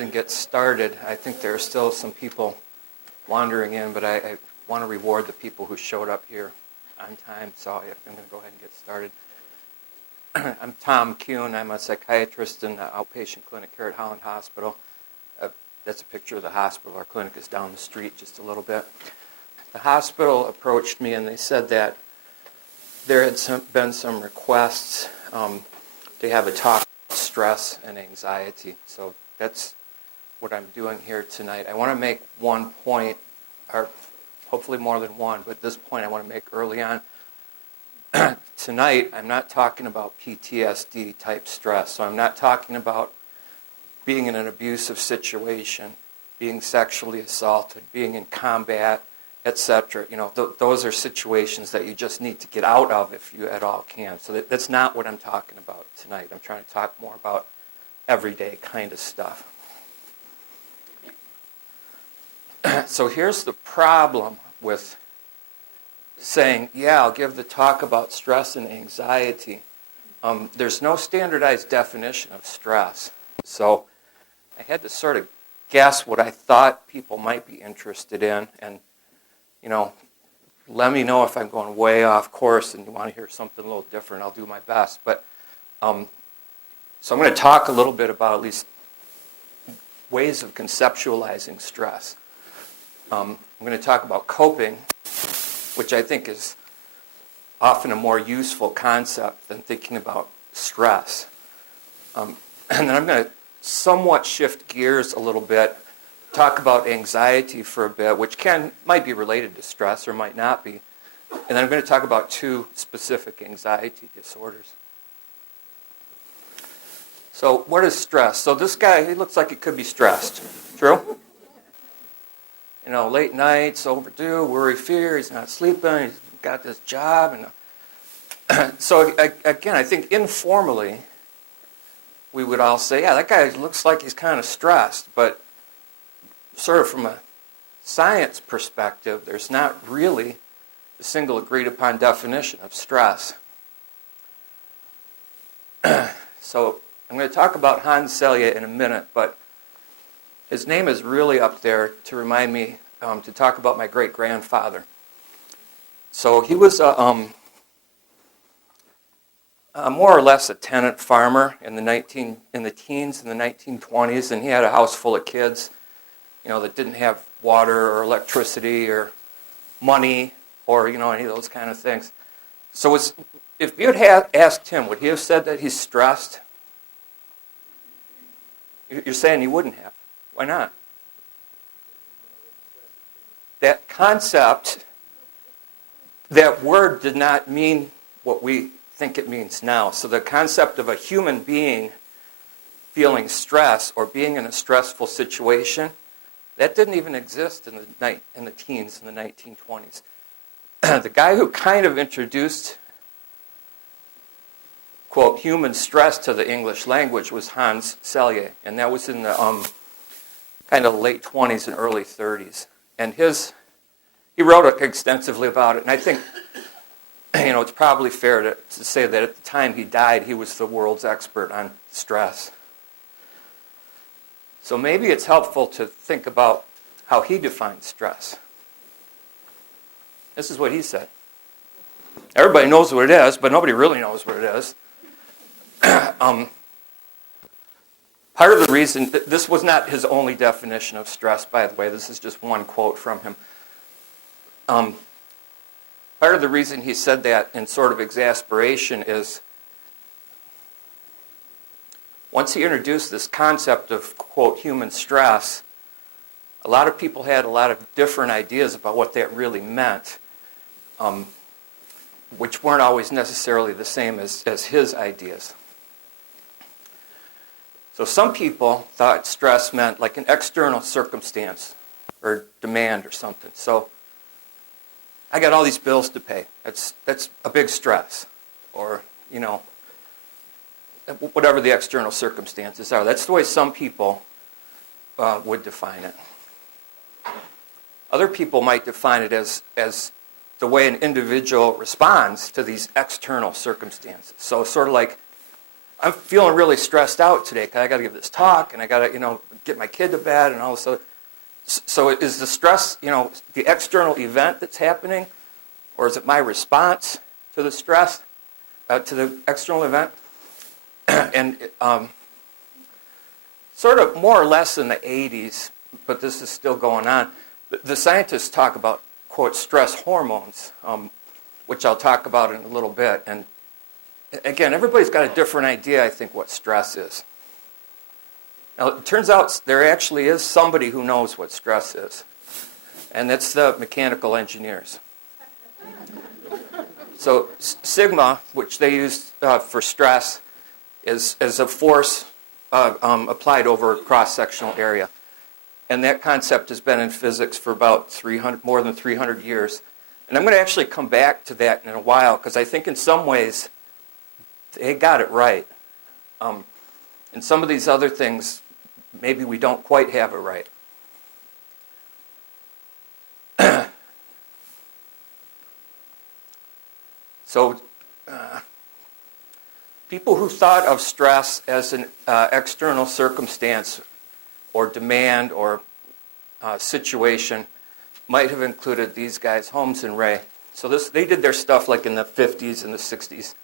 ahead and get started. I think there are still some people wandering in, but I want to reward the people who showed up here on time, so I'm going to go ahead and get started. I'm Tom Kuhn. I'm a psychiatrist in the outpatient clinic here at Holland Hospital. That's a picture of the hospital. Our clinic is down the street just a little bit. The hospital approached me and they said that there had been some requests to have a talk about stress and anxiety. So that's what I'm doing here tonight. I want to make one point, or hopefully more than one, but this point I want to make early on. Tonight, I'm not talking about PTSD type stress. So I'm not talking about being in an abusive situation, being sexually assaulted, being in combat, etc. You know, those are situations that you just need to get out of if you at all can. So that's not what I'm talking about tonight. I'm trying to talk more about everyday kind of stuff. So here's the problem with saying, yeah, I'll give the talk about stress and anxiety. There's no standardized definition of stress. So I had to sort of guess what I thought people might be interested in, and let me know if I'm going way off course and you want to hear something a little different. I'll do my best. But so I'm going to talk a little bit about at least ways of conceptualizing stress. I'm going to talk about coping, which I think is often a more useful concept than thinking about stress. And then I'm going to somewhat shift gears a little bit, talk about anxiety for a bit, which might be related to stress or might not be. And then I'm going to talk about two specific anxiety disorders. So what is stress? So this guy, he looks like he could be stressed. True? Late nights, overdue, worry, fear, he's not sleeping, he's got this job. And so again, I think informally, we would all say, yeah, that guy looks like he's kind of stressed, but sort of from a science perspective, there's not really a single agreed upon definition of stress. So I'm going to talk about Hans Selye in a minute, but his name is really up there to remind me to talk about my great-grandfather. So he was more or less a tenant farmer in the teens, in the 1920s, and he had a house full of kids, that didn't have water or electricity or money or any of those kind of things. So if you had asked him, would he have said that he's stressed? You're saying he wouldn't have. Why not? That concept, that word did not mean what we think it means now. So the concept of a human being feeling stress or being in a stressful situation, that didn't even exist in the teens, in the 1920s. The guy who kind of introduced, quote, human stress to the English language was Hans Selye, and that was in the kind of late 20s and early 30s. And he wrote extensively about it, and I think it's probably fair to say that at the time he died, he was the world's expert on stress. So maybe it's helpful to think about how he defined stress. This is what he said. Everybody knows what it is, but nobody really knows what it is. Part of the reason, this was not his only definition of stress, by the way. This is just one quote from him. Part of the reason he said that in sort of exasperation is once he introduced this concept of, quote, human stress, a lot of people had a lot of different ideas about what that really meant, which weren't always necessarily the same as his ideas. So some people thought stress meant like an external circumstance or demand or something. So I got all these bills to pay. That's a big stress. Or, whatever the external circumstances are. That's the way some people would define it. Other people might define it as the way an individual responds to these external circumstances. So sort of like I'm feeling really stressed out today because I got to give this talk and I got to, get my kid to bed and all this other. So is the stress, the external event that's happening, or is it my response to the stress, to the external event? And sort of more or less in the 80s, but this is still going on, the scientists talk about, quote, stress hormones, which I'll talk about in a little bit. And again, everybody's got a different idea, I think, what stress is. Now, it turns out there actually is somebody who knows what stress is, and that's the mechanical engineers. So sigma, which they use for stress, is a force applied over a cross-sectional area. And that concept has been in physics for about more than 300 years. And I'm going to actually come back to that in a while, because I think in some ways they got it right. And some of these other things, maybe we don't quite have it right. So people who thought of stress as an external circumstance or demand or situation might have included these guys, Holmes and Ray. So they did their stuff like in the 50s and the 60s.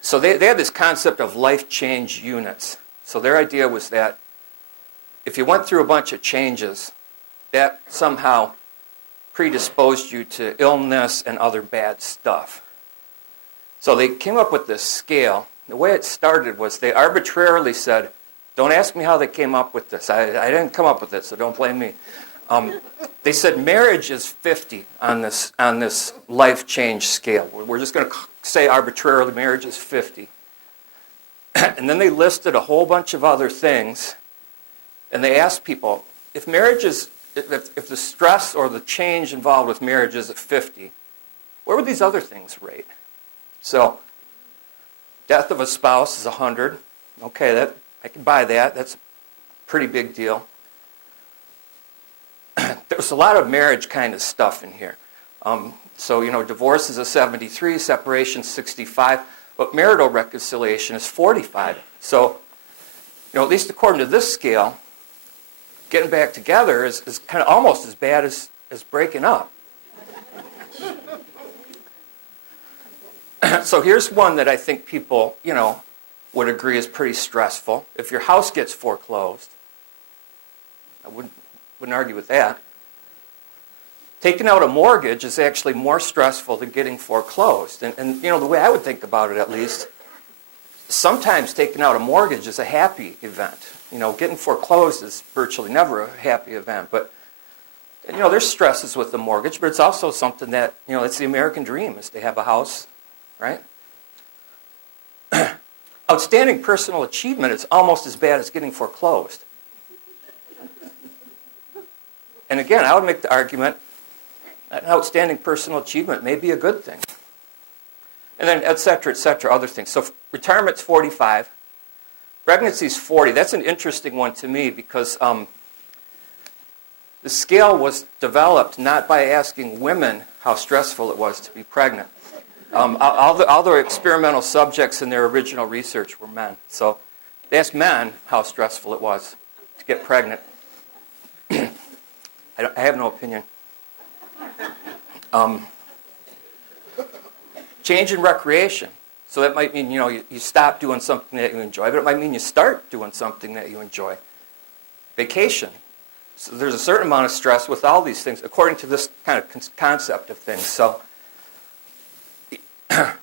So they had this concept of life change units. So their idea was that if you went through a bunch of changes, that somehow predisposed you to illness and other bad stuff. So they came up with this scale. The way it started was they arbitrarily said, don't ask me how they came up with this. I didn't come up with it, so don't blame me. They said marriage is 50 on this life change scale. We're just going to say arbitrarily marriage is 50. And then they listed a whole bunch of other things, and they asked people, if the stress or the change involved with marriage is at 50, where would these other things rate? So, death of a spouse is 100. Okay, I can buy that. That's a pretty big deal. There's a lot of marriage kind of stuff in here. So, divorce is a 73, separation 65, but marital reconciliation is 45. So, at least according to this scale, getting back together is kind of almost as bad as breaking up. So here's one that I think people, would agree is pretty stressful. If your house gets foreclosed, I wouldn't argue with that. Taking out a mortgage is actually more stressful than getting foreclosed. And the way I would think about it, at least, sometimes taking out a mortgage is a happy event. Getting foreclosed is virtually never a happy event. But, there's stresses with the mortgage, but it's also something that, it's the American dream, is to have a house, right? Outstanding personal achievement is almost as bad as getting foreclosed. And again, I would make the argument that outstanding personal achievement may be a good thing. And then et cetera, other things. So retirement's 45. Pregnancy's 40. That's an interesting one to me because the scale was developed not by asking women how stressful it was to be pregnant. All the experimental subjects in their original research were men. So they asked men how stressful it was to get pregnant. I have no opinion. Change in recreation. So that might mean, you stop doing something that you enjoy, but it might mean you start doing something that you enjoy. Vacation. So there's a certain amount of stress with all these things, according to this kind of concept of things. So, and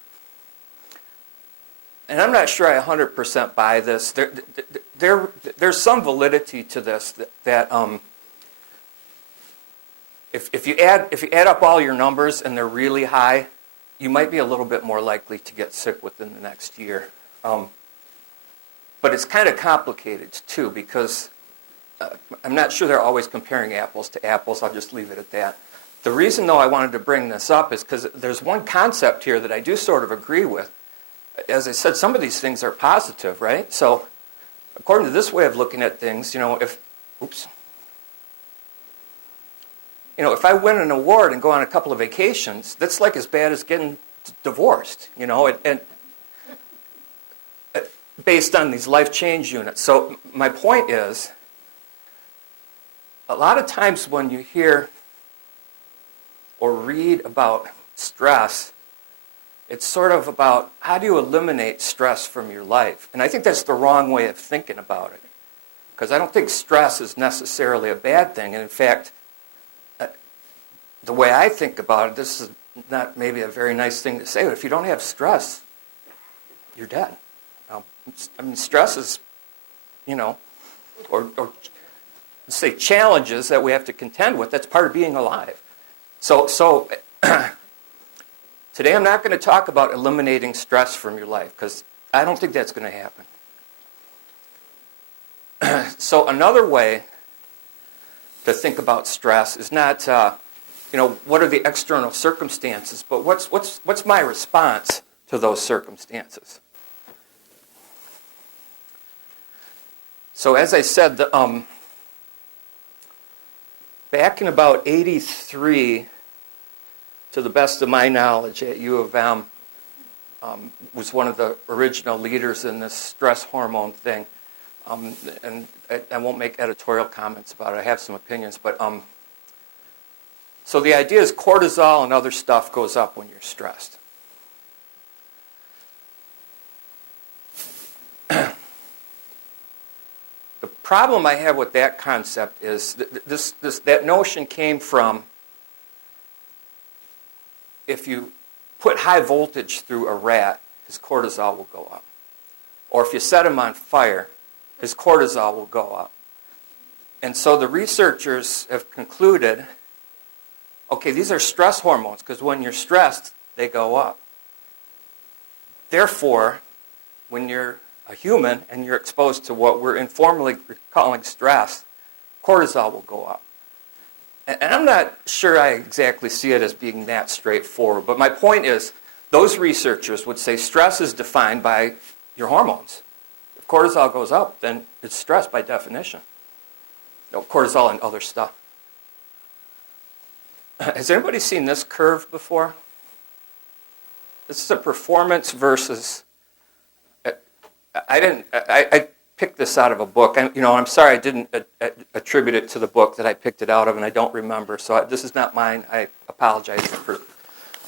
I'm not sure I 100% buy this. There's some validity to this that if you add up all your numbers and they're really high, you might be a little bit more likely to get sick within the next year. But it's kind of complicated too because I'm not sure they're always comparing apples to apples. I'll just leave it at that. The reason, though, I wanted to bring this up is because there's one concept here that I do sort of agree with. As I said, some of these things are positive, right? So according to this way of looking at things, if I win an award and go on a couple of vacations, that's like as bad as getting divorced, and based on these life change units. So my point is, a lot of times when you hear or read about stress, it's sort of about how do you eliminate stress from your life? And I think that's the wrong way of thinking about it. Because I don't think stress is necessarily a bad thing. And in fact, the way I think about it, this is not maybe a very nice thing to say, but if you don't have stress, you're dead. I mean, stress is, or say challenges that we have to contend with. That's part of being alive. So today I'm not going to talk about eliminating stress from your life because I don't think that's going to happen. So another way to think about stress is not, what are the external circumstances, but what's my response to those circumstances? So as I said, back in about 83, to the best of my knowledge, at U of M, was one of the original leaders in this stress hormone thing. And I won't make editorial comments about it. I have some opinions, but so the idea is cortisol and other stuff goes up when you're stressed. The problem I have with that concept is that notion came from if you put high voltage through a rat, his cortisol will go up. Or if you set him on fire, his cortisol will go up. And so the researchers have concluded, okay, these are stress hormones because when you're stressed, they go up. Therefore, when you're a human and you're exposed to what we're informally calling stress, cortisol will go up. And I'm not sure I exactly see it as being that straightforward, but my point is those researchers would say stress is defined by your hormones. If cortisol goes up, then it's stress by definition. Cortisol and other stuff. Has anybody seen this curve before? This is a performance versus... I picked this out of a book. I'm sorry I didn't attribute it to the book that I picked it out of, and I don't remember. So this is not mine. I apologize for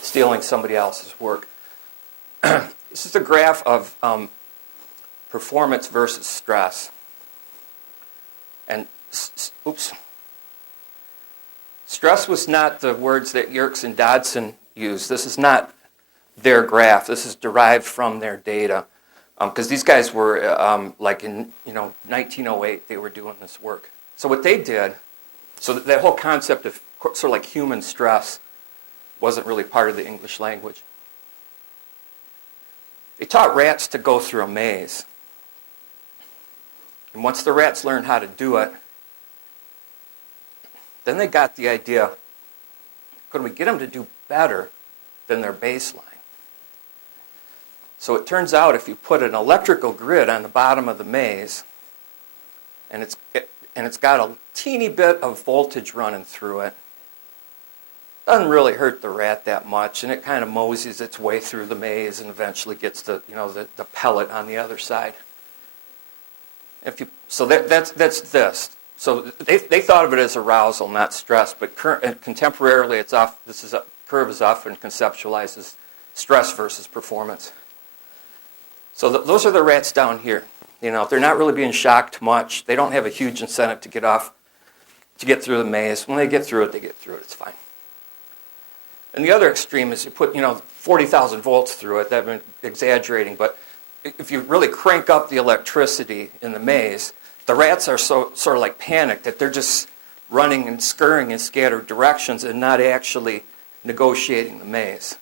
stealing somebody else's work. This is a graph of performance versus stress. And, stress was not the words that Yerkes and Dodson used. This is not their graph. This is derived from their data. Because these guys were, like in 1908, they were doing this work. So what they did, so that whole concept of sort of like human stress wasn't really part of the English language. They taught rats to go through a maze. And once the rats learned how to do it, then they got the idea, could we get them to do better than their baseline? So it turns out if you put an electrical grid on the bottom of the maze, and it's got a teeny bit of voltage running through it, doesn't really hurt the rat that much, and it kind of moseys its way through the maze and eventually gets the pellet on the other side. So that's this. So they thought of it as arousal, not stress, but contemporarily this curve is often conceptualized as stress versus performance. So those are the rats down here. They're not really being shocked much. They don't have a huge incentive to get through the maze. When they get through it, It's fine. And the other extreme is you put, 40,000 volts through it. I've been exaggerating, but if you really crank up the electricity in the maze, the rats are sort of like panicked that they're just running and scurrying in scattered directions and not actually negotiating the maze.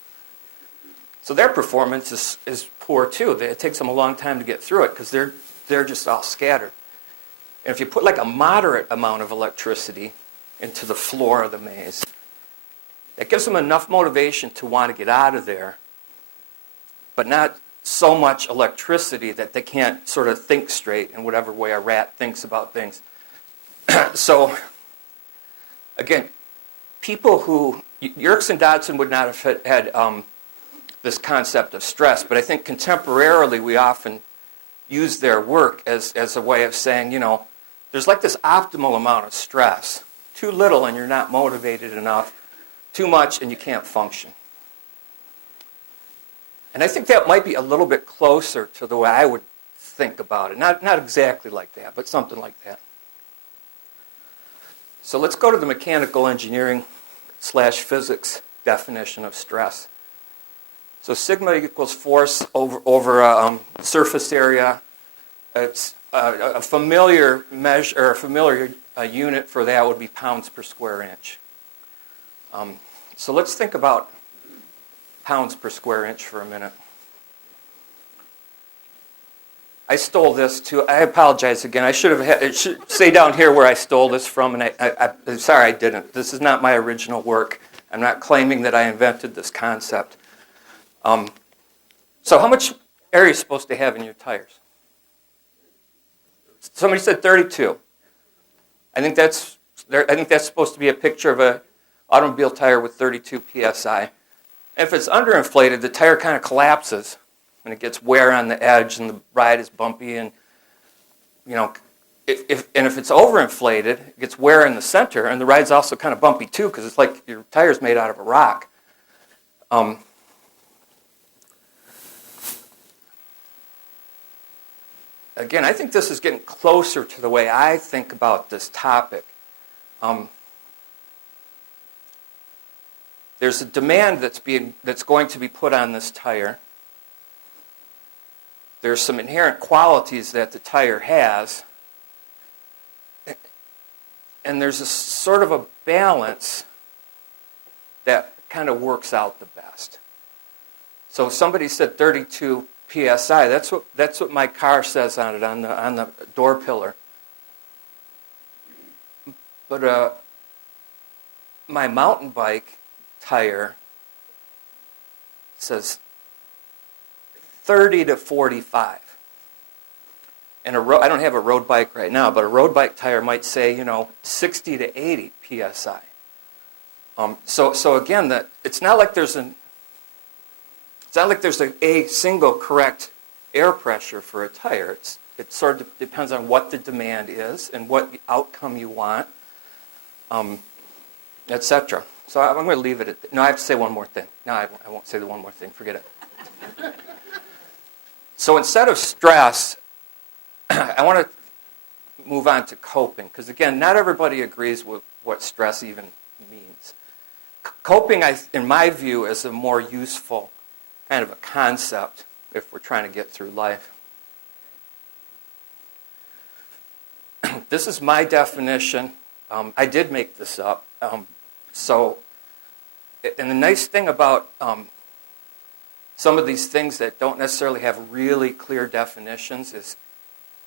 So their performance is poor too. It takes them a long time to get through it because they're just all scattered. And if you put like a moderate amount of electricity into the floor of the maze, that gives them enough motivation to want to get out of there, but not so much electricity that they can't sort of think straight in whatever way a rat thinks about things. So, again, people who... Yerkes and Dodson would not have had this concept of stress, but I think contemporarily we often use their work as a way of saying, there's like this optimal amount of stress. Too little and you're not motivated enough. Too much and you can't function. And I think that might be a little bit closer to the way I would think about it. Not exactly like that, but something like that. So let's go to the mechanical engineering / physics definition of stress. So sigma equals force over surface area. It's a familiar measure, or a familiar unit for that would be pounds per square inch. So let's think about pounds per square inch for a minute. I stole this too. I apologize again. I should have it should say down here where I stole this from, and I'm sorry I didn't. This is not my original work. I'm not claiming that I invented this concept. So how much air are you supposed to have in your tires? Somebody said 32. I think that's supposed to be a picture of an automobile tire with 32 psi. And if it's underinflated, the tire kind of collapses, and it gets wear on the edge, and the ride is bumpy, and if it's overinflated, it gets wear in the center, and the ride's also kind of bumpy too, because it's like your tire's made out of a rock. Again, I think this is getting closer to the way I think about this topic. There's a demand that's going to be put on this tire. There's some inherent qualities that the tire has. And there's a sort of a balance that kind of works out the best. So somebody said 32 psi. That's what my car says on it, on the door pillar. But my mountain bike tire says 30 to 45. And I don't have a road bike right now, but a road bike tire might say 60 to 80 psi. So again, it's not like there's a single correct air pressure for a tire. It sort of depends on what the demand is and what outcome you want, etc. So I'm going to leave it at that. No, I have to say one more thing. No, I won't say the one more thing. Forget it. So instead of stress, I want to move on to coping, because again, not everybody agrees with what stress even means. Coping, in my view, is a more useful kind of a concept if we're trying to get through life. This is my definition. I did make this up. And the nice thing about some of these things that don't necessarily have really clear definitions is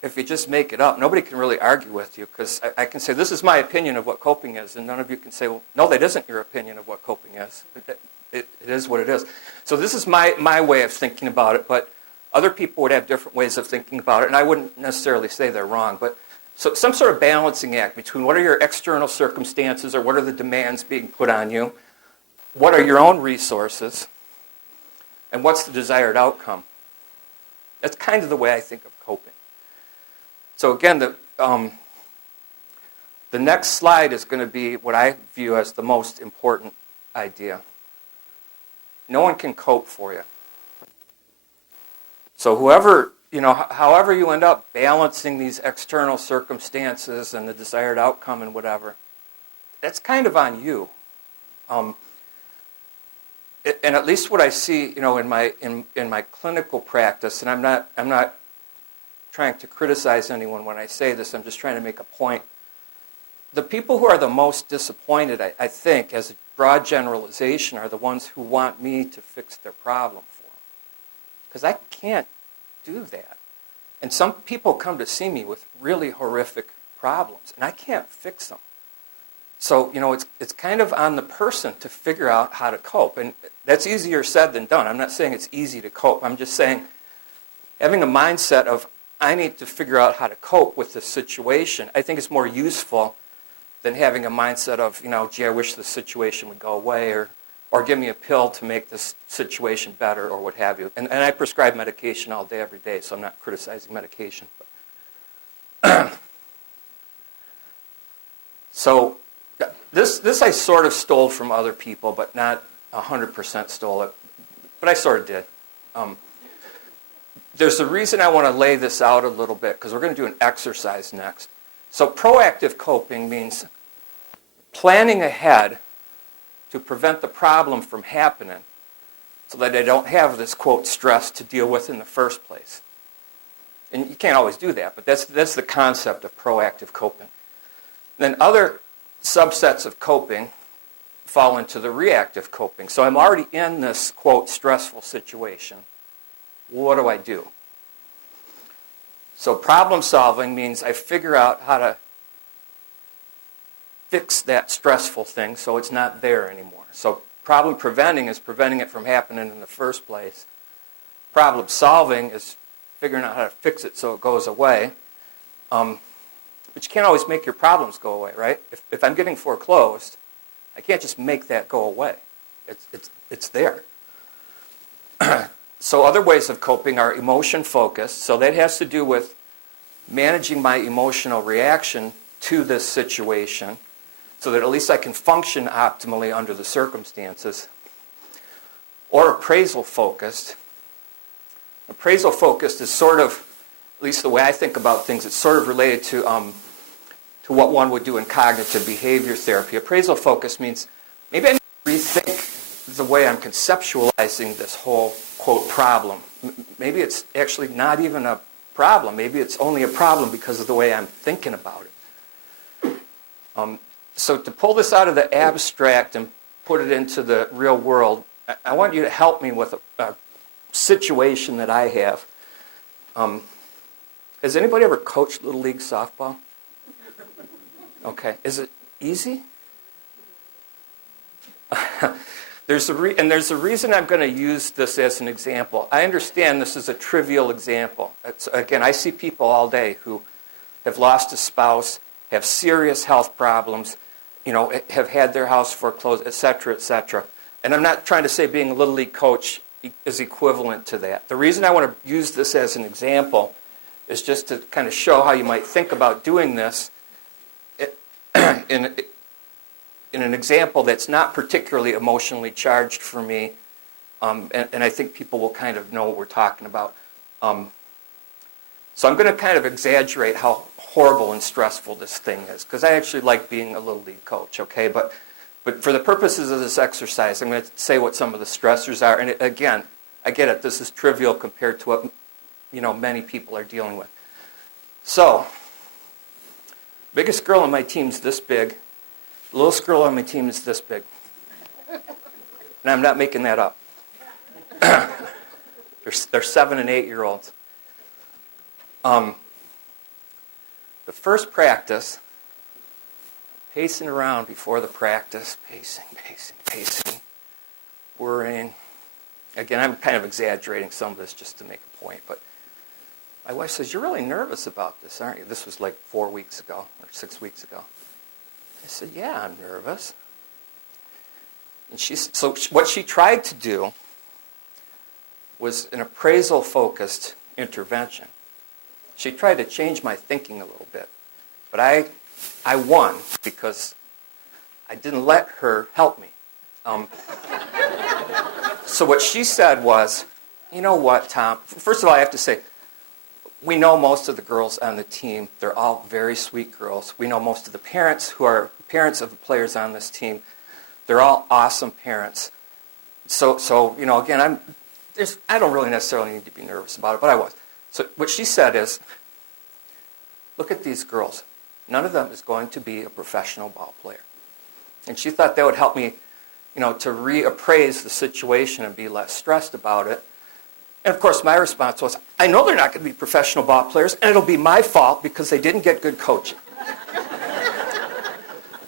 if you just make it up, nobody can really argue with you, because I can say, this is my opinion of what coping is, and none of you can say, well, no, that isn't your opinion of what coping is. It is what it is. So this is my way of thinking about it, but other people would have different ways of thinking about it, and I wouldn't necessarily say they're wrong. But so some sort of balancing act between what are your external circumstances, or what are the demands being put on you, what are your own resources, and what's the desired outcome. That's kind of the way I think of coping. So again, the next slide is going to be what I view as the most important idea. No one can cope for you. So however you end up balancing these external circumstances and the desired outcome and whatever, that's kind of on you. And at least what I see, in my clinical practice, and I'm not trying to criticize anyone when I say this, I'm just trying to make a point. The people who are the most disappointed, I think, as a broad generalization, are the ones who want me to fix their problem for them. Because I can't do that. And some people come to see me with really horrific problems, and I can't fix them. So, it's kind of on the person to figure out how to cope. And that's easier said than done. I'm not saying it's easy to cope. I'm just saying having a mindset of, I need to figure out how to cope with this situation, I think is more useful than having a mindset of, gee, I wish the situation would go away, or or give me a pill to make this situation better or what have you. And I prescribe medication all day, every day, so I'm not criticizing medication. So this I sort of stole from other people, but not 100% stole it. But I sort of did. There's a reason I want to lay this out a little bit, because we're going to do an exercise next. So proactive coping means planning ahead to prevent the problem from happening so that I don't have this, quote, stress to deal with in the first place. And you can't always do that, but that's the concept of proactive coping. Then other subsets of coping fall into the reactive coping. So I'm already in this, quote, stressful situation. What do I do? So problem solving means I figure out how to fix that stressful thing so it's not there anymore. So problem preventing is preventing it from happening in the first place. Problem solving is figuring out how to fix it so it goes away. But you can't always make your problems go away, right? If I'm getting foreclosed, I can't just make that go away. It's there. So other ways of coping are emotion focused. So that has to do with managing my emotional reaction to this situation so that at least I can function optimally under the circumstances. Or appraisal focused. Appraisal focused is sort of, at least the way I think about things, it's sort of related to what one would do in cognitive behavior therapy. Appraisal focused means maybe I need to rethink the way I'm conceptualizing this whole, quote, problem. Maybe it's actually not even a problem. Maybe it's only a problem because of the way I'm thinking about it. So to pull this out of the abstract and put it into the real world, I want you to help me with a situation that I have. Has anybody ever coached Little League softball? Okay. Is it easy? There's a reason I'm going to use this as an example. I understand this is a trivial example. Again, I see people all day who have lost a spouse, have serious health problems, have had their house foreclosed, et cetera, et cetera. And I'm not trying to say being a Little League coach is equivalent to that. The reason I want to use this as an example is just to kind of show how you might think about doing this in an example that's not particularly emotionally charged for me, and I think people will kind of know what we're talking about. So I'm going to kind of exaggerate how horrible and stressful this thing is, because I actually like being a Little League coach, okay? But for the purposes of this exercise, I'm going to say what some of the stressors are. And again, I get it. This is trivial compared to what many people are dealing with. So, biggest girl on my team's this big. The littlest girl on my team is this big. And I'm not making that up. They're 7 and 8 year olds. The first practice, pacing around before the practice, pacing, worrying. Again, I'm kind of exaggerating some of this just to make a point, but my wife says, "You're really nervous about this, aren't you?" This was like 4 weeks ago or 6 weeks ago. I said, "Yeah, I'm nervous." And so what she tried to do was an appraisal-focused intervention. She tried to change my thinking a little bit, but I won because I didn't let her help me. So what she said was, "You know what, Tom?" First of all, I have to say, we know most of the girls on the team. They're all very sweet girls. We know most of the parents who are parents of the players on this team. They're all awesome parents. So again, I don't really necessarily need to be nervous about it, but I was. So what she said is, "Look at these girls. None of them is going to be a professional ball player." And she thought that would help me, to reappraise the situation and be less stressed about it. And of course, my response was, "I know they're not going to be professional ball players, and it'll be my fault because they didn't get good coaching."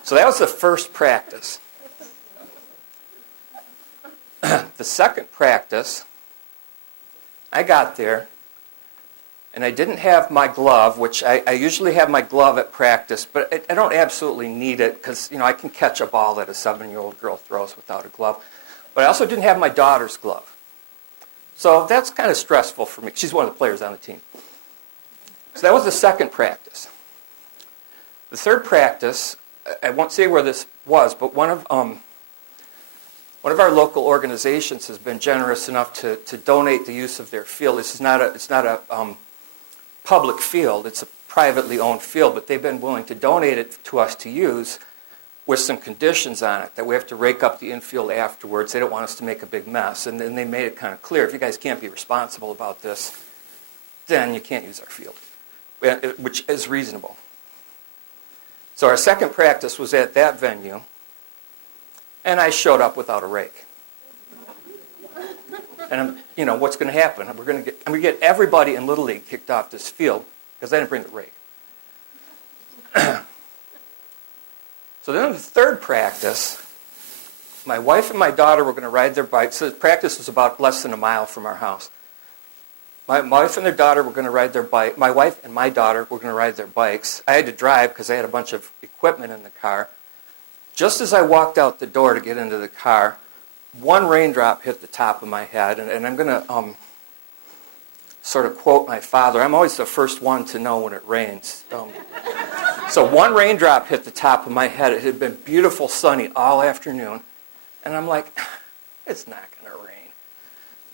So that was the first practice. The second practice, I got there, And I didn't have my glove, which I usually have my glove at practice, but I don't absolutely need it because, I can catch a ball that a 7-year-old girl throws without a glove. But I also didn't have my daughter's glove. So that's kind of stressful for me. She's one of the players on the team. So that was the second practice. The third practice, I won't say where this was, but one of our local organizations has been generous enough to donate the use of their field. It's not a public field. It's a privately owned field, but they've been willing to donate it to us to use with some conditions on it, that we have to rake up the infield afterwards. They don't want us to make a big mess. And then they made it kind of clear, if you guys can't be responsible about this, then you can't use our field, which is reasonable. So our second practice was at that venue, and I showed up without a rake. And what's going to happen? I'm going to get everybody in Little League kicked off this field because I didn't bring the rake. So then in the third practice, my wife and my daughter were going to ride their bikes. So the practice was about less than a mile from our house. My wife and their daughter were going to ride their bike. My wife and my daughter were going to ride their bikes. I had to drive because I had a bunch of equipment in the car. Just as I walked out the door to get into the car, one raindrop hit the top of my head, and I'm going to sort of quote my father. I'm always the first one to know when it rains. So one raindrop hit the top of my head. It had been beautiful, sunny all afternoon, and I'm like, it's not going to rain.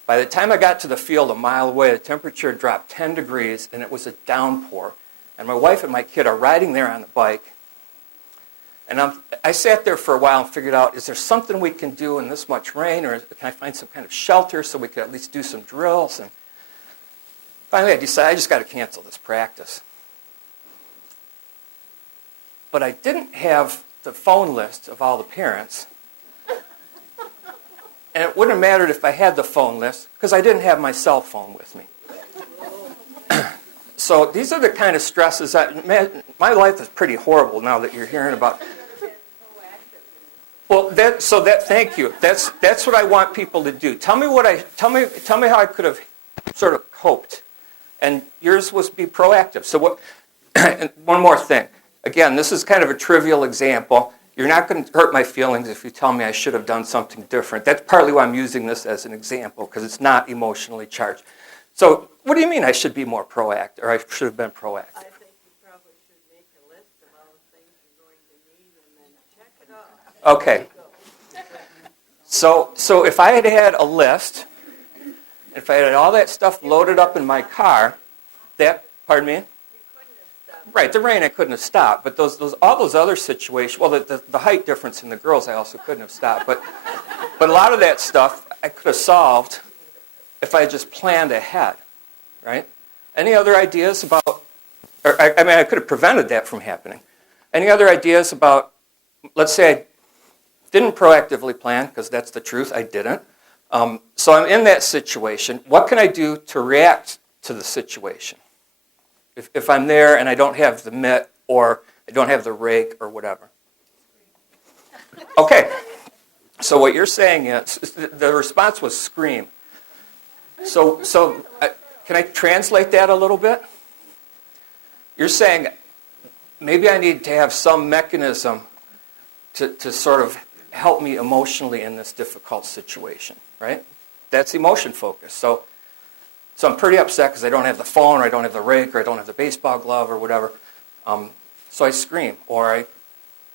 By the time I got to the field a mile away, the temperature dropped 10 degrees, and it was a downpour. And my wife and my kid are riding there on the bike. And I sat there for a while and figured out, is there something we can do in this much rain, or can I find some kind of shelter so we could at least do some drills? And finally I decided I just got to cancel this practice. But I didn't have the phone list of all the parents. And it wouldn't have mattered if I had the phone list, because I didn't have my cell phone with me. So these are the kind of stresses my life is pretty horrible now that you're hearing about. Well, thank you. That's what I want people to do. Tell me how I could have sort of coped. And yours was be proactive. So what? And one more thing. Again, this is kind of a trivial example. You're not going to hurt my feelings if you tell me I should have done something different. That's partly why I'm using this as an example, because it's not emotionally charged. So what do you mean I should be more proactive, or I should have been proactive? I think you probably should make a list of all the things you're going to need and then check it off. Okay. So if I had had a list, if I had all that stuff loaded up in my car, pardon me? Right, the rain I couldn't have stopped, but all those other situations, well, the height difference in the girls I also couldn't have stopped, but a lot of that stuff I could have solved if I just planned ahead, right? Any other ideas about, I could have prevented that from happening. Any other ideas about, let's say I didn't proactively plan, because that's the truth, I didn't. So I'm in that situation. What can I do to react to the situation? If I'm there and I don't have the mitt or I don't have the rake or whatever. Okay, so what you're saying is, the response was scream. So can I translate that a little bit? You're saying maybe I need to have some mechanism to sort of help me emotionally in this difficult situation, right? That's emotion focus. So I'm pretty upset because I don't have the phone, or I don't have the rake, or I don't have the baseball glove, or whatever. So I scream, or I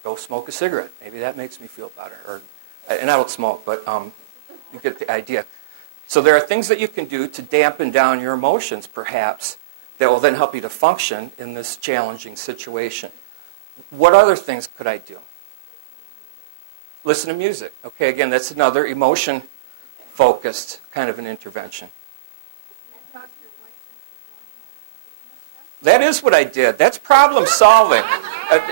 go smoke a cigarette. Maybe that makes me feel better. And I don't smoke, but you get the idea. So there are things that you can do to dampen down your emotions, perhaps, that will then help you to function in this challenging situation. What other things could I do? Listen to music. Okay, again, that's another emotion-focused kind of an intervention. That is what I did. That's problem solving.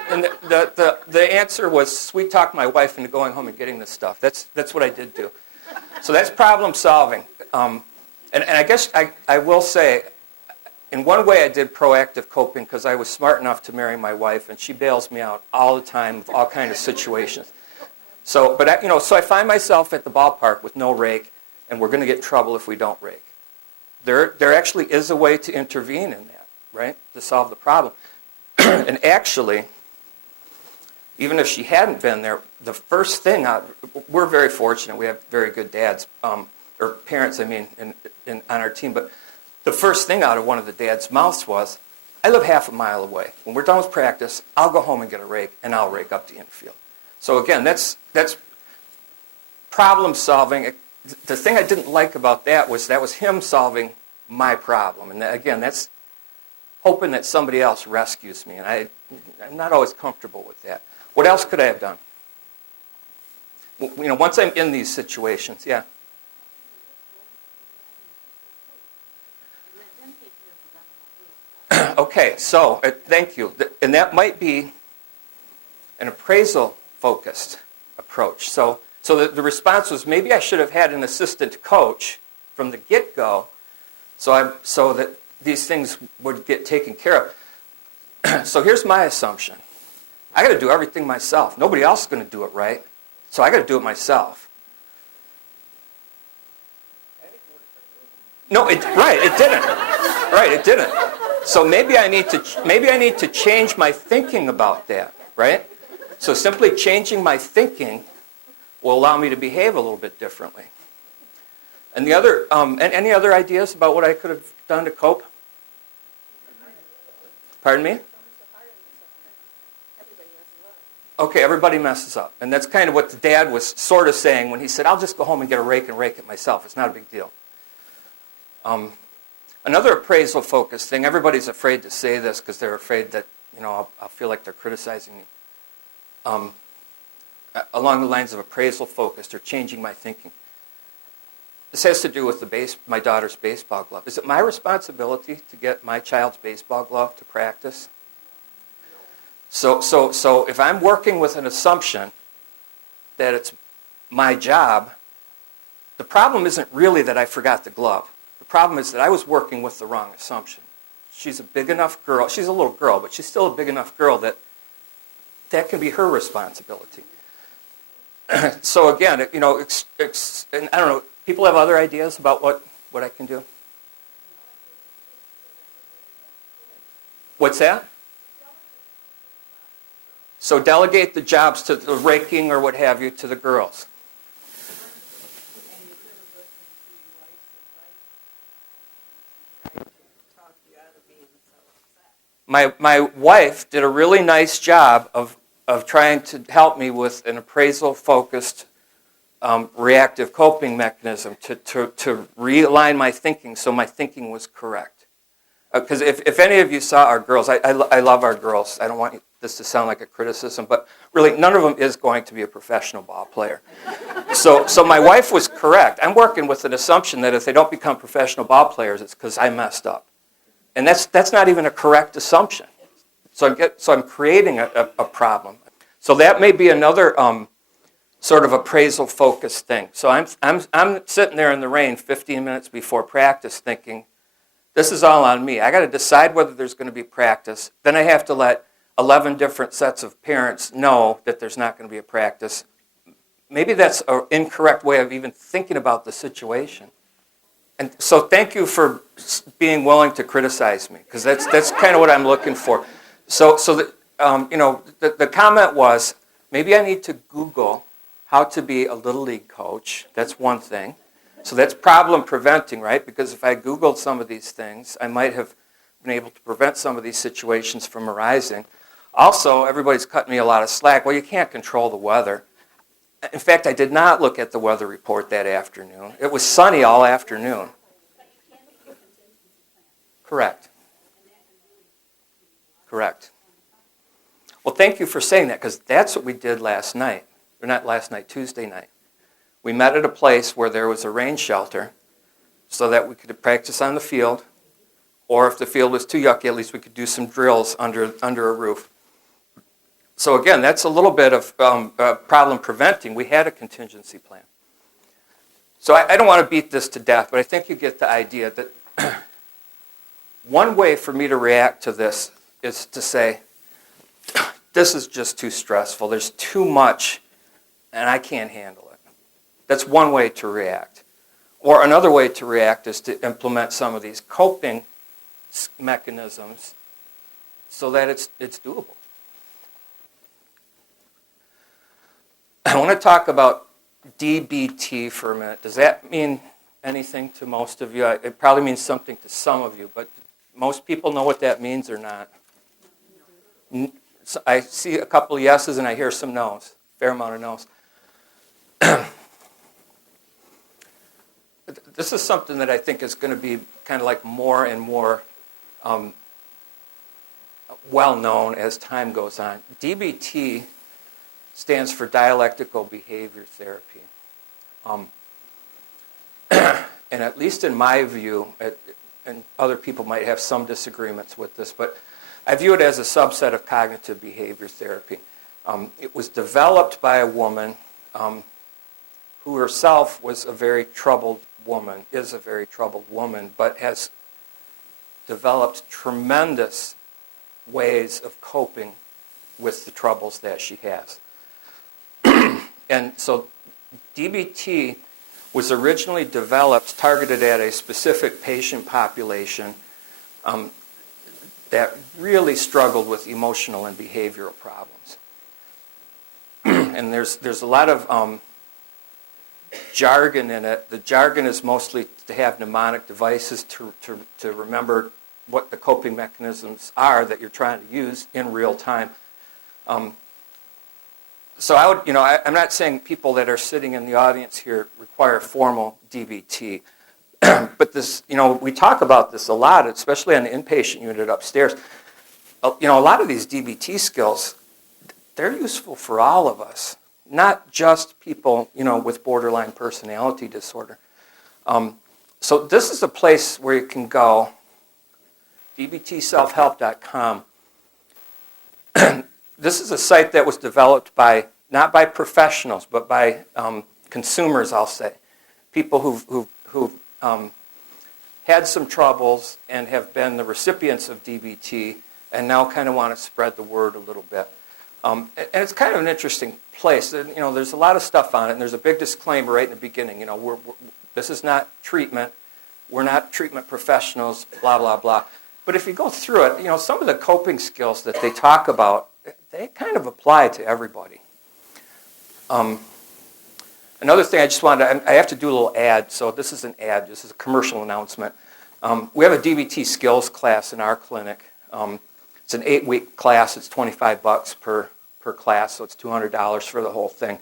And the answer was sweet talk my wife into going home and getting this stuff. That's what I did do. So that's problem solving. And I guess I will say, in one way I did proactive coping because I was smart enough to marry my wife, and she bails me out all the time of all kinds of situations. So I find myself at the ballpark with no rake, and we're going to get in trouble if we don't rake. there actually is a way to intervene in that, right, to solve the problem. And actually, even if she hadn't been there, the first thing we're very fortunate. We have very good dads, or parents, I mean, on our team. But the first thing out of one of the dads' mouths was, I live half a mile away. When we're done with practice, I'll go home and get a rake, and I'll rake up the infield. So again, that's problem solving. The thing I didn't like about that was him solving my problem. And again, that's hoping that somebody else rescues me. And I'm not always comfortable with that. What else could I have done? Once I'm in these situations, yeah. Okay, so thank you. And that might be an appraisal-focused approach. So the response was, maybe I should have had an assistant coach from the get-go so that these things would get taken care of. So here's my assumption. I got to do everything myself. Nobody else is going to do it right. So I got to do it myself. No, it didn't. Right, it didn't. So maybe I need to change my thinking about that, right? So simply changing my thinking will allow me to behave a little bit differently. And the other, any other ideas about what I could have done to cope? Pardon me? Okay, everybody messes up. And that's kind of what the dad was sort of saying when he said, I'll just go home and get a rake and rake it myself. It's not a big deal. Another appraisal-focused thing, everybody's afraid to say this because they're afraid that, I'll feel like they're criticizing me. Along the lines of appraisal-focused or changing my thinking. This has to do with my daughter's baseball glove. Is it my responsibility to get my child's baseball glove to practice? So if I'm working with an assumption that it's my job, the problem isn't really that I forgot the glove. The problem is that I was working with the wrong assumption. She's a big enough girl. She's a little girl, but she's still a big enough girl that can be her responsibility. So again, and I don't know, people have other ideas about what I can do? What's that? So delegate the jobs to the raking or what have you to the girls. My wife did a really nice job of trying to help me with an appraisal-focused reactive coping mechanism to realign my thinking so my thinking was correct. Because if any of you saw our girls, I love our girls. I don't want this to sound like a criticism, but really none of them is going to be a professional ball player. So my wife was correct. I'm working with an assumption that if they don't become professional ball players, it's because I messed up. And that's not even a correct assumption. So I'm creating a problem. So that may be another sort of appraisal-focused thing. So I'm sitting there in the rain 15 minutes before practice thinking, this is all on me. I got to decide whether there's going to be practice. Then I have to let 11 different sets of parents know that there's not going to be a practice. Maybe that's an incorrect way of even thinking about the situation. And so thank you for being willing to criticize me, because that's kind of what I'm looking for. So the comment was, maybe I need to Google how to be a Little League coach. That's one thing. So that's problem preventing, right? Because if I Googled some of these things, I might have been able to prevent some of these situations from arising. Also, everybody's cutting me a lot of slack. Well, you can't control the weather. In fact, I did not look at the weather report that afternoon. It was sunny all afternoon. Correct. Correct. Well, thank you for saying that, because that's what we did last night. Or not last night, Tuesday night. We met at a place where there was a rain shelter so that we could practice on the field, or if the field was too yucky, at least we could do some drills under a roof. So again, that's a little bit of problem preventing. We had a contingency plan. So I don't want to beat this to death, but I think you get the idea that one way for me to react to this is to say, this is just too stressful. There's too much, and I can't handle it. That's one way to react. Or another way to react is to implement some of these coping mechanisms so that it's doable. I want to talk about DBT for a minute. Does that mean anything to most of you? It probably means something to some of you, but most people know what that means or not? So I see a couple of yeses and I hear some no's, fair amount of no's. This is something that I think is going to be kind of like more and more well-known as time goes on. DBT stands for Dialectical Behavior Therapy. And at least in my view, and other people might have some disagreements with this, but I view it as a subset of cognitive behavior therapy. It was developed by a woman who herself was a very troubled woman, is a very troubled woman, but has developed tremendous ways of coping with the troubles that she has. And so DBT was originally developed, targeted at a specific patient population that really struggled with emotional and behavioral problems. And there's a lot of jargon in it. The jargon is mostly to have mnemonic devices to remember what the coping mechanisms are that you're trying to use in real time. So I would, I'm not saying people that are sitting in the audience here require formal DBT, but this, we talk about this a lot, especially on the inpatient unit upstairs. A lot of these DBT skills, they're useful for all of us, not just people, with borderline personality disorder. So this is a place where you can go, dbtselfhelp.com. This is a site that was developed not by professionals, but by consumers, I'll say. People who've had some troubles and have been the recipients of DBT and now kind of want to spread the word a little bit. And it's kind of an interesting place. There's a lot of stuff on it, and there's a big disclaimer right in the beginning. This is not treatment. We're not treatment professionals, blah, blah, blah. But if you go through it, some of the coping skills that they talk about, they kind of apply to everybody. Another thing I have to do a little ad, so this is an ad, this is a commercial announcement. We have a DBT skills class in our clinic. It's an 8-week class, it's $25 per class, so it's $200 for the whole thing.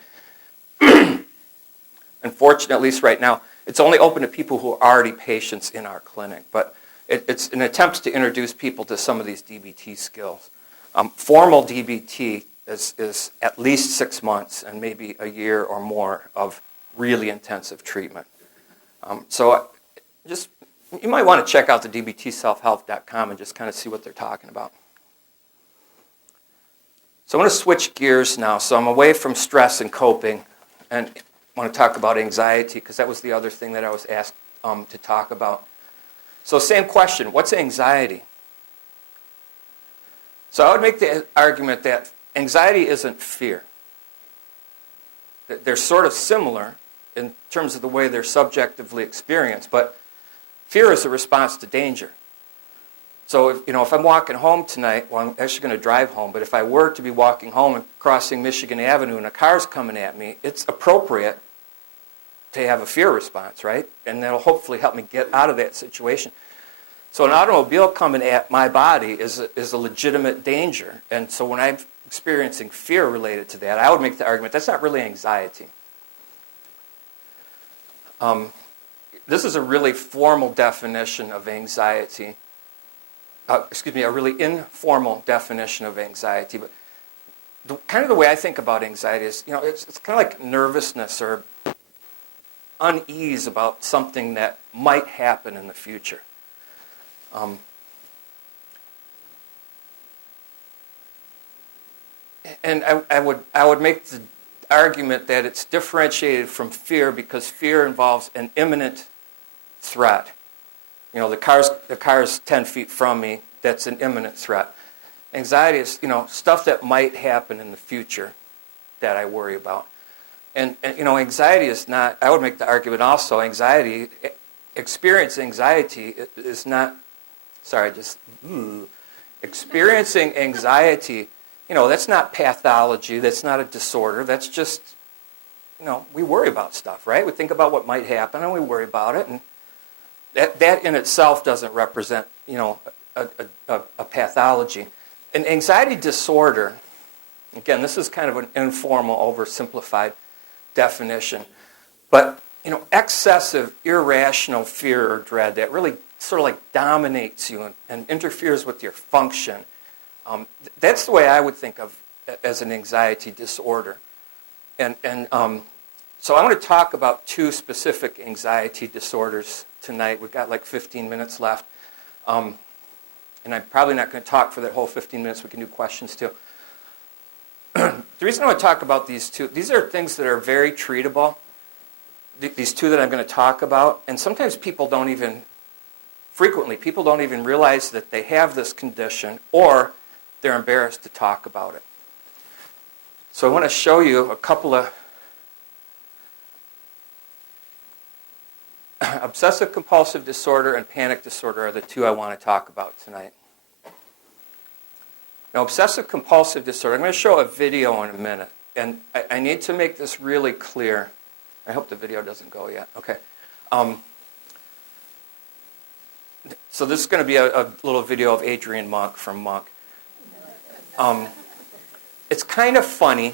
Unfortunately, at least right now, it's only open to people who are already patients in our clinic, but it's an attempt to introduce people to some of these DBT skills. Formal DBT is at least 6 months and maybe a year or more of really intensive treatment. So you might want to check out the dbtselfhelp.com and just kind of see what they're talking about. So I'm going to switch gears now. So I'm away from stress and coping and I want to talk about anxiety because that was the other thing that I was asked to talk about. So same question, what's anxiety? So I would make the argument that anxiety isn't fear. They're sort of similar in terms of the way they're subjectively experienced, but fear is a response to danger. So if I'm walking home tonight, well, I'm actually going to drive home, but if I were to be walking home and crossing Michigan Avenue and a car's coming at me, it's appropriate to have a fear response, right? And that'll hopefully help me get out of that situation. So an automobile coming at my body is a legitimate danger. And so when I'm experiencing fear related to that, I would make the argument that's not really anxiety. This is a really formal definition of anxiety. A really informal definition of anxiety. But the way I think about anxiety is, it's kind of like nervousness or unease about something that might happen in the future. And I would make the argument that it's differentiated from fear because fear involves an imminent threat. The car's 10 feet from me, that's an imminent threat. Anxiety is, stuff that might happen in the future that I worry about. And anxiety is not, I would make the argument also, experiencing anxiety is not, experiencing anxiety, that's not pathology, that's not a disorder, that's just, we worry about stuff, right? We think about what might happen and we worry about it, and that in itself doesn't represent, a pathology. An anxiety disorder, again, this is kind of an informal, oversimplified definition, but excessive, irrational fear or dread that really sort of like dominates you and interferes with your function. That's the way I would think of as an anxiety disorder. And so I want to talk about two specific anxiety disorders tonight. We've got like 15 minutes left. And I'm probably not going to talk for that whole 15 minutes. We can do questions too. The reason I want to talk about these two, these are things that are very treatable, these two that I'm going to talk about. And sometimes frequently people don't even realize that they have this condition, or they're embarrassed to talk about it. So I want to show you a couple of obsessive compulsive disorder and panic disorder are the two I want to talk about tonight. Now, obsessive compulsive disorder, I'm going to show a video in a minute, and I need to make this really clear. I hope the video doesn't go yet. Okay. So this is going to be a little video of Adrian Monk from Monk. It's kind of funny,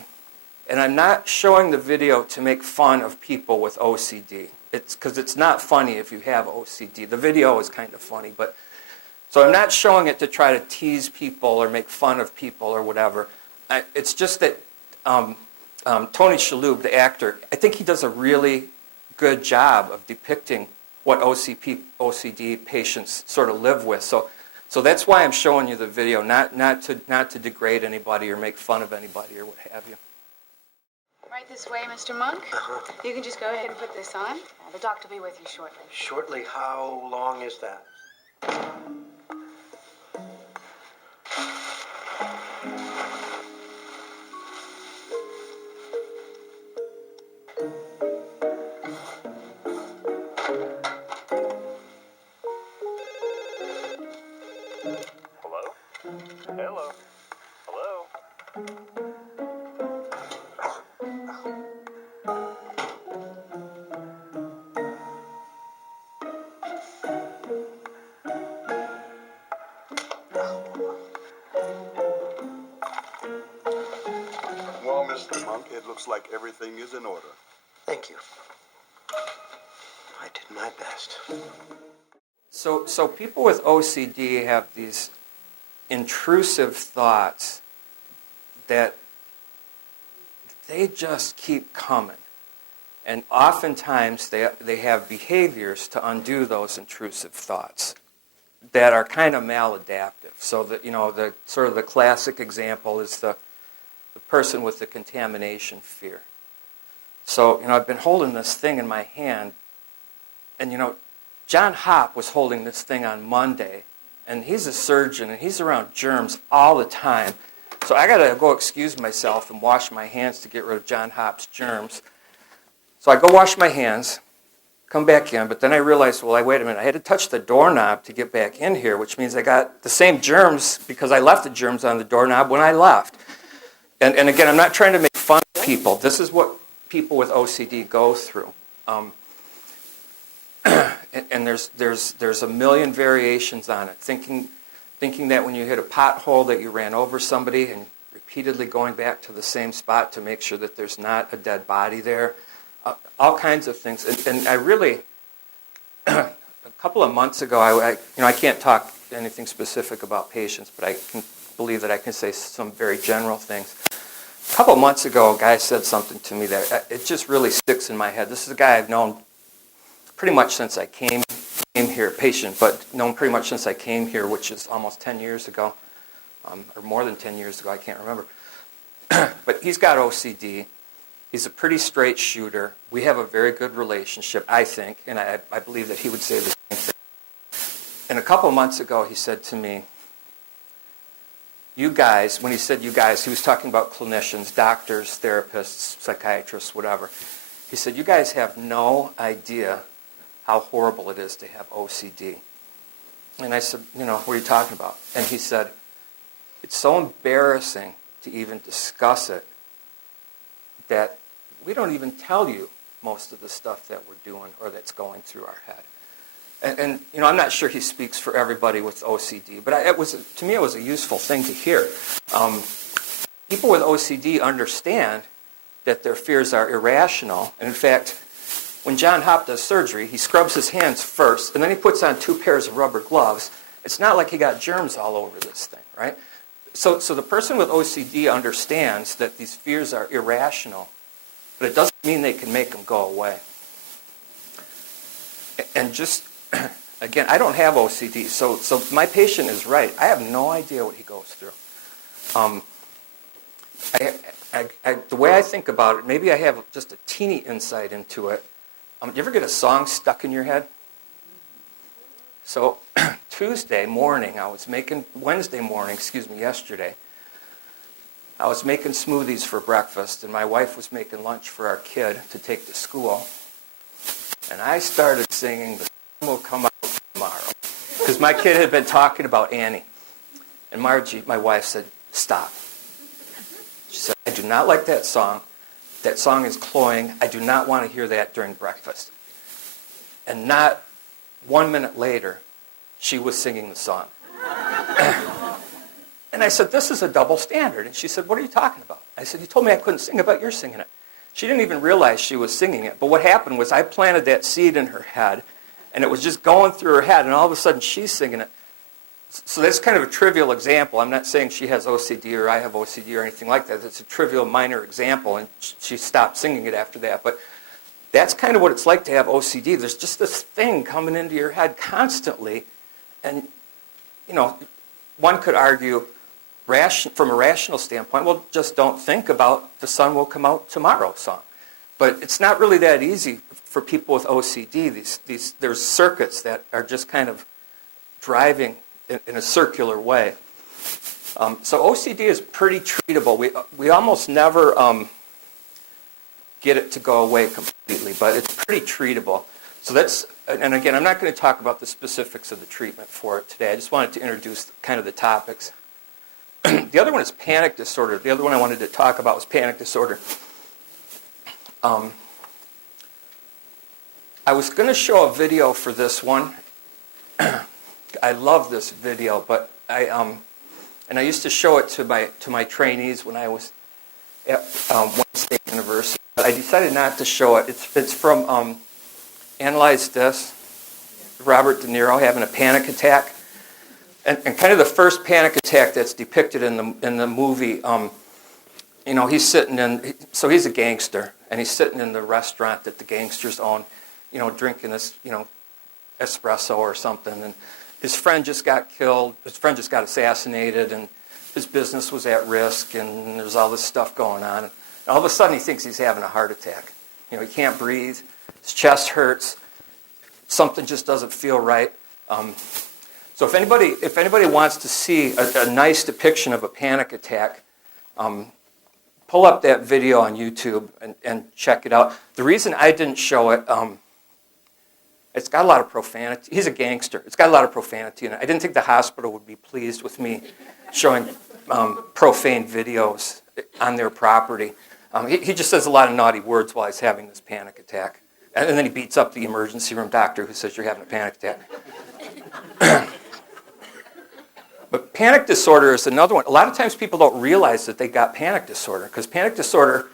and I'm not showing the video to make fun of people with OCD. Because it's not funny if you have OCD. The video is kind of funny, but so I'm not showing it to try to tease people or make fun of people or whatever. It's just that Tony Shalhoub, the actor, I think he does a really good job of depicting what OCD patients sort of live with. So that's why I'm showing you the video, not to degrade anybody or make fun of anybody or what have you. Right this way, Mr. Monk. You can just go ahead and put this on. The doctor will be with you shortly. Shortly? How long is that? Hello? Hello? Hello? Well, Mr. Monk, it looks like everything is in order. Thank you. I did my best. So people with OCD have these intrusive thoughts that they just keep coming. And oftentimes they have behaviors to undo those intrusive thoughts that are kind of maladaptive. So that the sort of the classic example is the person with the contamination fear. So I've been holding this thing in my hand, and John Hopp was holding this thing on Monday, and he's a surgeon and he's around germs all the time. So I got to go excuse myself and wash my hands to get rid of John Hopp's germs. So I go wash my hands, come back in, but then I realized, wait a minute, I had to touch the doorknob to get back in here, which means I got the same germs because I left the germs on the doorknob when I left. And again, I'm not trying to make fun of people. This is what people with OCD go through. And there's a million variations on it. Thinking that when you hit a pothole that you ran over somebody, and repeatedly going back to the same spot to make sure that there's not a dead body there. All kinds of things. And I really, a couple of months ago, I can't talk anything specific about patients, but I can believe that I can say some very general things. A couple of months ago, a guy said something to me that it just really sticks in my head. This is a guy I've known pretty much since I came here, patient, but known pretty much since I came here, which is almost 10 years ago, or more than 10 years ago, I can't remember. But he's got OCD. He's a pretty straight shooter. We have a very good relationship, I think, and I believe that he would say the same thing. And a couple of months ago, he said to me, you guys, when he said you guys, he was talking about clinicians, doctors, therapists, psychiatrists, whatever. He said, you guys have no idea how horrible it is to have OCD. And I said, what are you talking about? And he said, it's so embarrassing to even discuss it that we don't even tell you most of the stuff that we're doing or that's going through our head. And I'm not sure he speaks for everybody with OCD, but to me it was a useful thing to hear. People with OCD understand that their fears are irrational. And in fact, when John Hopp does surgery, he scrubs his hands first, and then he puts on 2 pairs of rubber gloves. It's not like he got germs all over this thing, right? So the person with OCD understands that these fears are irrational, but it doesn't mean they can make them go away. And just, again, I don't have OCD, so my patient is right. I have no idea what he goes through. The way I think about it, maybe I have just a teeny insight into it. You ever get a song stuck in your head? So yesterday, I was making smoothies for breakfast, and my wife was making lunch for our kid to take to school. And I started singing "The Sun Will Come Out Tomorrow," because my kid had been talking about Annie. And Margie, my wife, said, "Stop." She said, "I do not like that song. That song is cloying. I do not want to hear that during breakfast." And not 1 minute later, she was singing the song. And I said, "This is a double standard." And she said, "What are you talking about?" I said, "You told me I couldn't sing it, but you're singing it." She didn't even realize she was singing it. But what happened was I planted that seed in her head, and it was just going through her head, and all of a sudden she's singing it. So that's kind of a trivial example. I'm not saying she has OCD or I have OCD or anything like that. It's a trivial, minor example, and she stopped singing it after that. But that's kind of what it's like to have OCD. There's just this thing coming into your head constantly, and, one could argue, from a rational standpoint, well, just don't think about "The Sun Will Come Out Tomorrow" song. But it's not really that easy for people with OCD. There's circuits that are just kind of driving in a circular way. So OCD is pretty treatable. We almost never get it to go away completely, but it's pretty treatable. So that's, and again, I'm not going to talk about the specifics of the treatment for it today. I just wanted to introduce kind of the topics. The other one is panic disorder. The other one I wanted to talk about was panic disorder. I was going to show a video for this one. I love this video, but I used to show it to my trainees when I was at Wayne State University. But I decided not to show it. It's from Analyze This. Robert De Niro having a panic attack. And kind of the first panic attack that's depicted in the movie, he's sitting in, so he's a gangster, and he's sitting in the restaurant that the gangsters own, drinking this, espresso or something, and his friend just got killed, his friend just got assassinated, and his business was at risk, and there's all this stuff going on. And all of a sudden he thinks he's having a heart attack. He can't breathe, his chest hurts, something just doesn't feel right. So if anybody wants to see a nice depiction of a panic attack, pull up that video on YouTube and check it out. The reason I didn't show it, it's got a lot of profanity. He's a gangster. It's got a lot of profanity in it. I didn't think the hospital would be pleased with me showing profane videos on their property. He just says a lot of naughty words while he's having this panic attack. And then he beats up the emergency room doctor who says you're having a panic attack. But panic disorder is another one. A lot of times people don't realize that they got panic disorder, because panic disorder,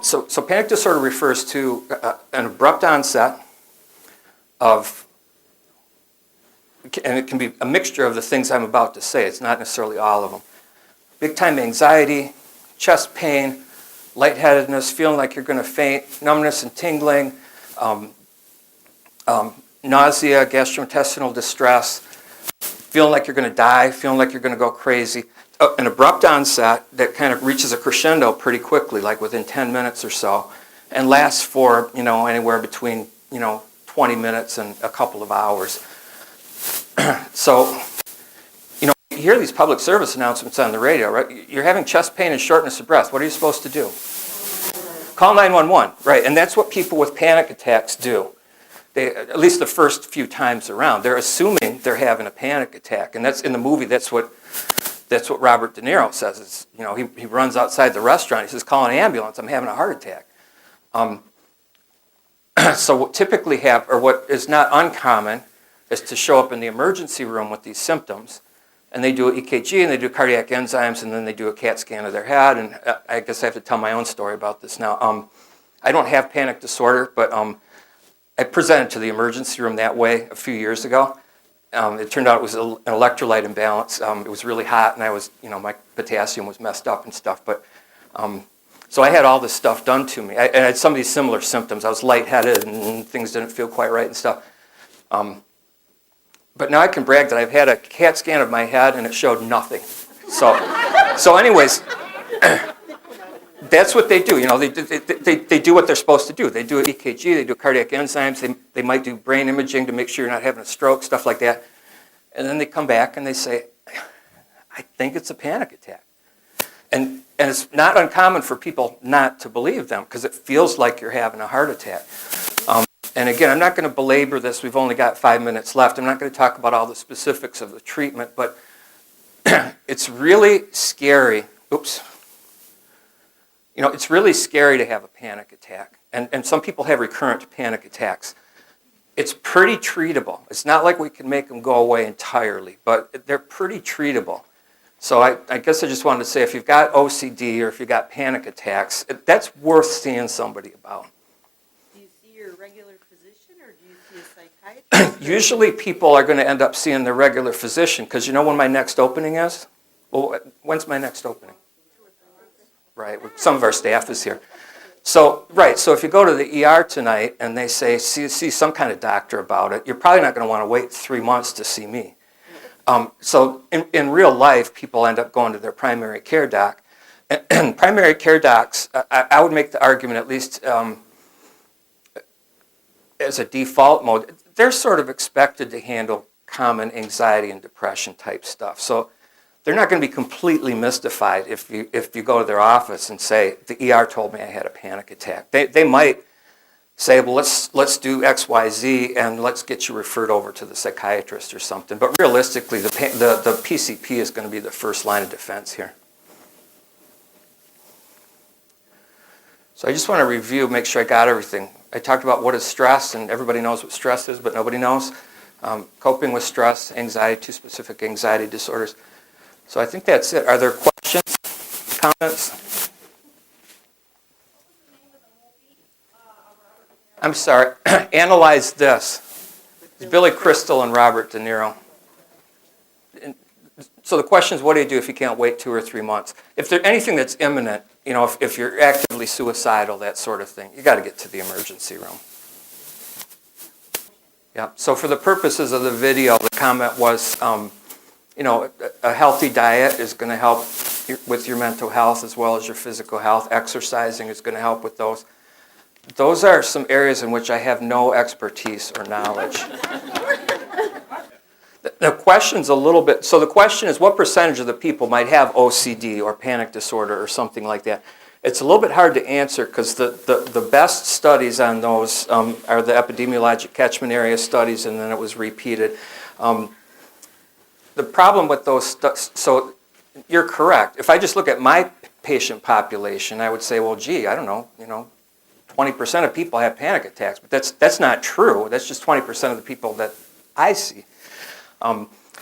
so panic disorder refers to an abrupt onset of, and it can be a mixture of the things I'm about to say. It's not necessarily all of them. Big time anxiety, chest pain, lightheadedness, feeling like you're going to faint, numbness and tingling, nausea, gastrointestinal distress, feeling like you're going to die, feeling like you're going to go crazy. An abrupt onset that kind of reaches a crescendo pretty quickly, like within 10 minutes or so, and lasts for, anywhere between, 20 minutes and a couple of hours. So, you hear these public service announcements on the radio, right? You're having chest pain and shortness of breath. What are you supposed to do? Call 911, right? And that's what people with panic attacks do. They, at least the first few times around, they're assuming they're having a panic attack. And that's in the movie, that's what Robert De Niro says. It's, you know, he runs outside the restaurant. He says, call an ambulance. I'm having a heart attack. So what typically what is not uncommon is to show up in the emergency room with these symptoms. And they do an EKG, and they do cardiac enzymes, and then they do a CAT scan of their head. And I guess I have to tell my own story about this now. I don't have panic disorder, but I presented to the emergency room that way a few years ago. It turned out it was an electrolyte imbalance. It was really hot, and I was, my potassium was messed up and stuff. But so I had all this stuff done to me. I had some of these similar symptoms. I was lightheaded, and things didn't feel quite right and stuff. But now I can brag that I've had a CAT scan of my head, and it showed nothing. So anyways, that's what they do. They do what they're supposed to do. They do an EKG, they do cardiac enzymes, they might do brain imaging to make sure you're not having a stroke, stuff like that. And then they come back and they say, I think it's a panic attack. And it's not uncommon for people not to believe them because it feels like you're having a heart attack. And again, I'm not going to belabor this. We've only got 5 minutes left. I'm not going to talk about all the specifics of the treatment, but it's really scary. Oops. It's really scary to have a panic attack. And some people have recurrent panic attacks. It's pretty treatable. It's not like we can make them go away entirely, but they're pretty treatable. So I guess I just wanted to say, if you've got OCD or if you've got panic attacks, that's worth seeing somebody about. Do you see your regular physician or do you see a psychiatrist? Usually people are going to end up seeing their regular physician because you know when my next opening is? Well, when's my next opening? Right, some of our staff is here. So if you go to the ER tonight and they say, see some kind of doctor about it, you're probably not going to want to wait 3 months to see me. So in real life, people end up going to their primary care doc. And primary care docs, I would make the argument, at least as a default mode, they're sort of expected to handle common anxiety and depression type stuff. So they're not going to be completely mystified if you go to their office and say, the ER told me I had a panic attack. They might say, well, let's do X, Y, Z, and let's get you referred over to the psychiatrist or something. But realistically, the PCP is going to be the first line of defense here. So I just want to review, make sure I got everything. I talked about what is stress, and everybody knows what stress is, but nobody knows. Coping with stress, anxiety, 2 specific anxiety disorders. So I think that's it. Are there questions, comments? I'm sorry. Analyze this. It's Billy Crystal and Robert De Niro. So the question is, what do you do if you can't wait 2 or 3 months? If there's anything that's imminent, if you're actively suicidal, that sort of thing, you got to get to the emergency room. Yeah. So for the purposes of the video, the comment was, a healthy diet is going to help with your mental health as well as your physical health. Exercising is going to help with those. Those are some areas in which I have no expertise or knowledge. The question's a little bit, so the question is, what percentage of the people might have OCD or panic disorder or something like that? It's a little bit hard to answer because the best studies on those are the epidemiologic catchment area studies, and then it was repeated. The problem with those, so you're correct. If I just look at my patient population, I would say, well, gee, I don't know, 20% of people have panic attacks, but that's not true. That's just 20% of the people that I see.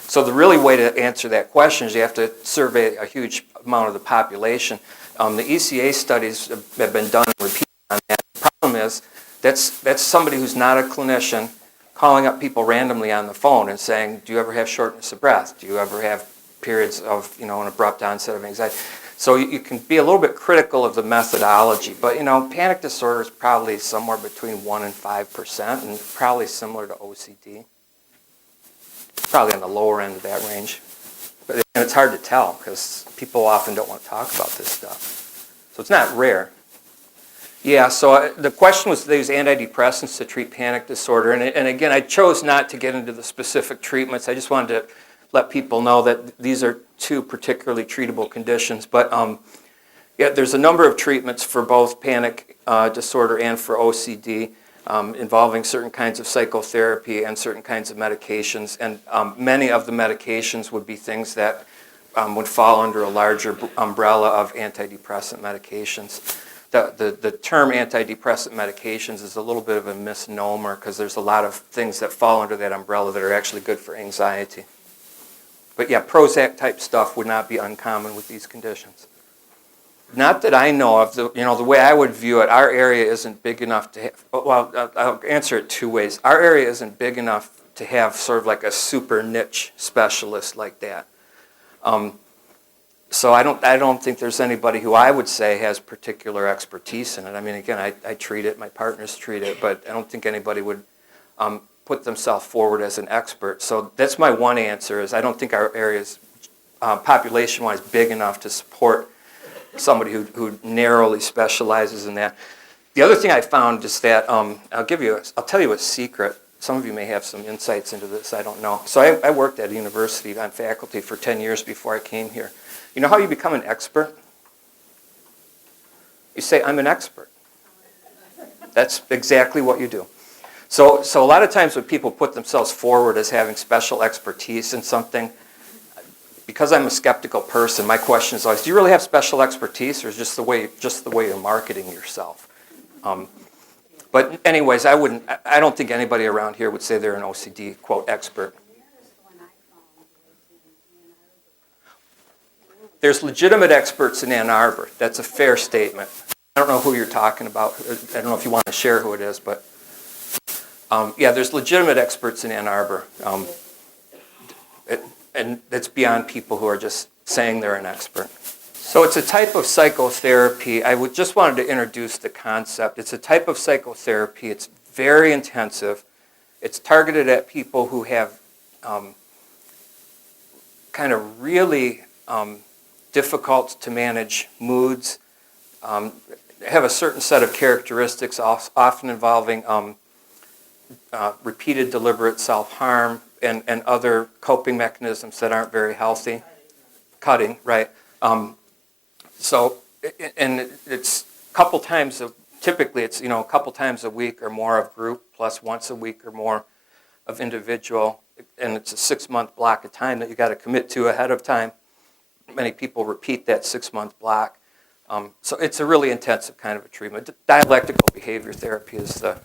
So the really way to answer that question is you have to survey a huge amount of the population. The ECA studies have been done and repeated on that. The problem is that's somebody who's not a clinician calling up people randomly on the phone and saying, do you ever have shortness of breath? Do you ever have periods of, an abrupt onset of anxiety? So you can be a little bit critical of the methodology, but, panic disorder is probably somewhere between 1% and 5% and probably similar to OCD. Probably on the lower end of that range. But it's hard to tell because people often don't want to talk about this stuff. So it's not rare. Yeah, so the question was, do they use antidepressants to treat panic disorder? And again, I chose not to get into the specific treatments. I just wanted to let people know that these are two particularly treatable conditions. But yeah, there's a number of treatments for both panic disorder and for OCD, involving certain kinds of psychotherapy and certain kinds of medications. And many of the medications would be things that would fall under a larger umbrella of antidepressant medications. The term antidepressant medications is a little bit of a misnomer because there's a lot of things that fall under that umbrella that are actually good for anxiety. But yeah, Prozac type stuff would not be uncommon with these conditions. Not that I know of. The way I would view it, our area isn't big enough to have, well, I'll answer it two ways. Our area isn't big enough to have sort of like a super niche specialist like that. So I don't think there's anybody who I would say has particular expertise in it. I mean, again, I treat it, my partners treat it, but I don't think anybody would put themselves forward as an expert. So that's my one answer, is I don't think our area is population-wise big enough to support somebody who narrowly specializes in that. The other thing I found is that, I'll tell you a secret. Some of you may have some insights into this, I don't know. So I worked at a university on faculty for 10 years before I came here. You know how you become an expert? You say, I'm an expert. That's exactly what you do. So a lot of times when people put themselves forward as having special expertise in something, because I'm a skeptical person, my question is always, do you really have special expertise, or is it just the way you're marketing yourself? But anyways, I don't think anybody around here would say they're an OCD, quote, expert. There's legitimate experts in Ann Arbor. That's a fair statement. I don't know who you're talking about. I don't know if you want to share who it is, but yeah, there's legitimate experts in Ann Arbor. And that's beyond people who are just saying they're an expert. So it's a type of psychotherapy. I just wanted to introduce the concept. It's a type of psychotherapy. It's very intensive. It's targeted at people who have kind of really difficult to manage moods, have a certain set of characteristics, often involving repeated deliberate self-harm and other coping mechanisms that aren't very healthy. Cutting, right? So, and it's a couple times, typically it's, a couple times a week or more of group, plus once a week or more of individual, and it's a 6-month block of time that you got to commit to ahead of time. Many people repeat that 6-month block. So it's a really intensive kind of a treatment. Dialectical behavior therapy is the